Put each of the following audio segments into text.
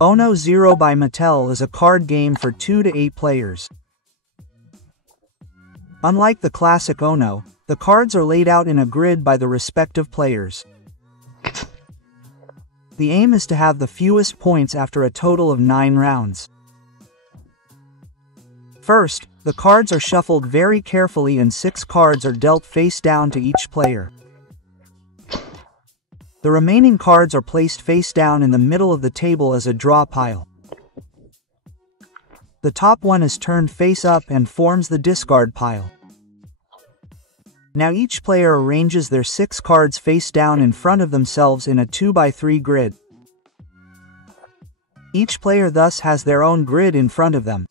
Ono Zero by Mattel is a card game for 2 to 8 players. Unlike the classic Ono, the cards are laid out in a grid by the respective players. The aim is to have the fewest points after a total of 9 rounds. First, the cards are shuffled very carefully and 6 cards are dealt face down to each player. The remaining cards are placed face down in the middle of the table as a draw pile. The top one is turned face up and forms the discard pile. Now each player arranges their 6 cards face down in front of themselves in a 2x3 grid. Each player thus has their own grid in front of them.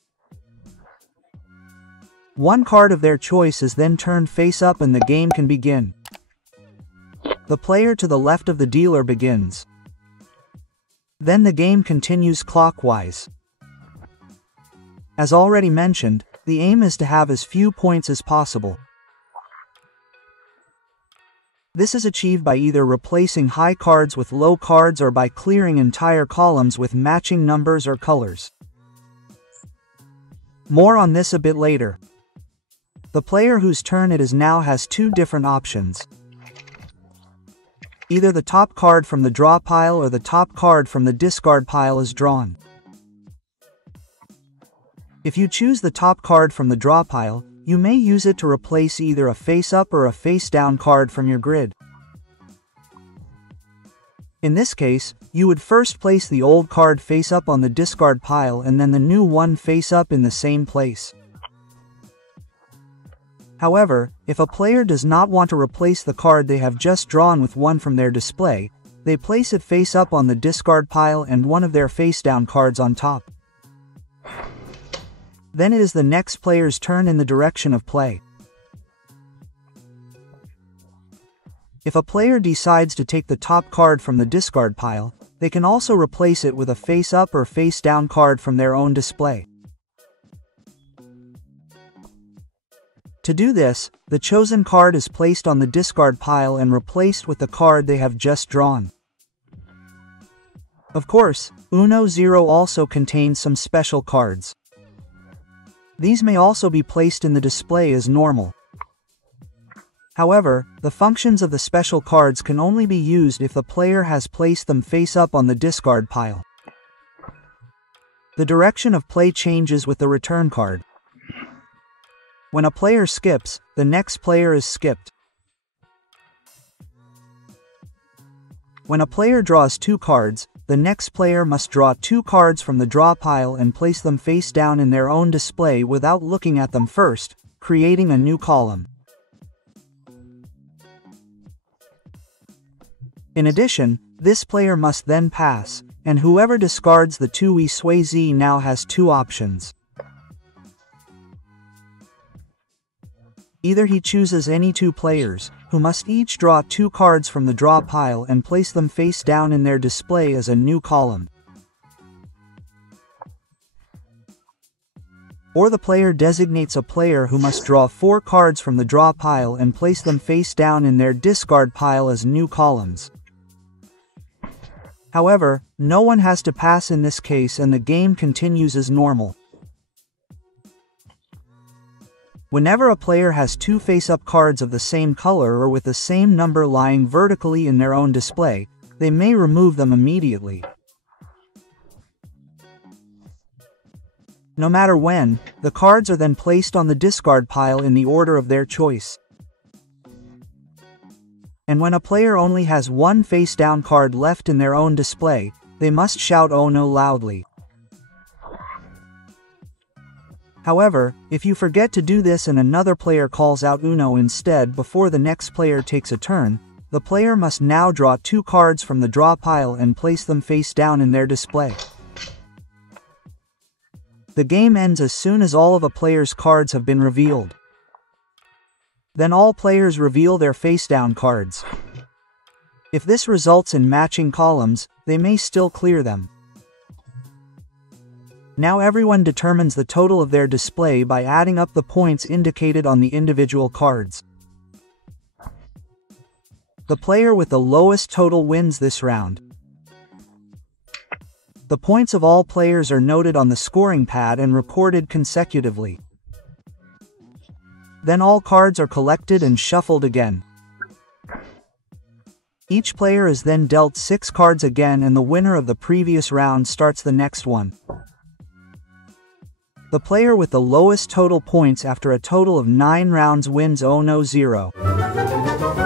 One card of their choice is then turned face up and the game can begin. The player to the left of the dealer begins. Then the game continues clockwise. As already mentioned, the aim is to have as few points as possible. This is achieved by either replacing high cards with low cards or by clearing entire columns with matching numbers or colors. More on this a bit later. The player whose turn it is now has 2 different options. Either the top card from the draw pile or the top card from the discard pile is drawn. If you choose the top card from the draw pile, you may use it to replace either a face-up or a face-down card from your grid. In this case, you would first place the old card face-up on the discard pile and then the new one face-up in the same place. However, if a player does not want to replace the card they have just drawn with one from their display, they place it face up on the discard pile and one of their face-down cards on top. Then it is the next player's turn in the direction of play. If a player decides to take the top card from the discard pile, they can also replace it with a face-up or face-down card from their own display. To do this, the chosen card is placed on the discard pile and replaced with the card they have just drawn. Of course, Uno Zero also contains some special cards. These may also be placed in the display as normal. However, the functions of the special cards can only be used if the player has placed them face up on the discard pile. The direction of play changes with the return card. When a player skips, the next player is skipped. When a player draws 2 cards, the next player must draw 2 cards from the draw pile and place them face down in their own display without looking at them first, creating a new column. In addition, this player must then pass, and whoever discards the 2 sway Z now has 2 options. Either he chooses any 2 players, who must each draw 2 cards from the draw pile and place them face down in their display as a new column. Or the player designates a player who must draw 4 cards from the draw pile and place them face down in their discard pile as new columns. However, no one has to pass in this case and the game continues as normal. Whenever a player has 2 face-up cards of the same color or with the same number lying vertically in their own display, they may remove them immediately. No matter when, the cards are then placed on the discard pile in the order of their choice. And when a player only has 1 face-down card left in their own display, they must shout "Oh no" loudly. However, if you forget to do this and another player calls out Uno instead before the next player takes a turn, the player must now draw 2 cards from the draw pile and place them face down in their display. The game ends as soon as all of a player's cards have been revealed. Then all players reveal their face-down cards. If this results in matching columns, they may still clear them. Now everyone determines the total of their display by adding up the points indicated on the individual cards. The player with the lowest total wins this round. The points of all players are noted on the scoring pad and recorded consecutively. Then all cards are collected and shuffled again. Each player is then dealt 6 cards again, and the winner of the previous round starts the next one. The player with the lowest total points after a total of 9 rounds wins 0-0.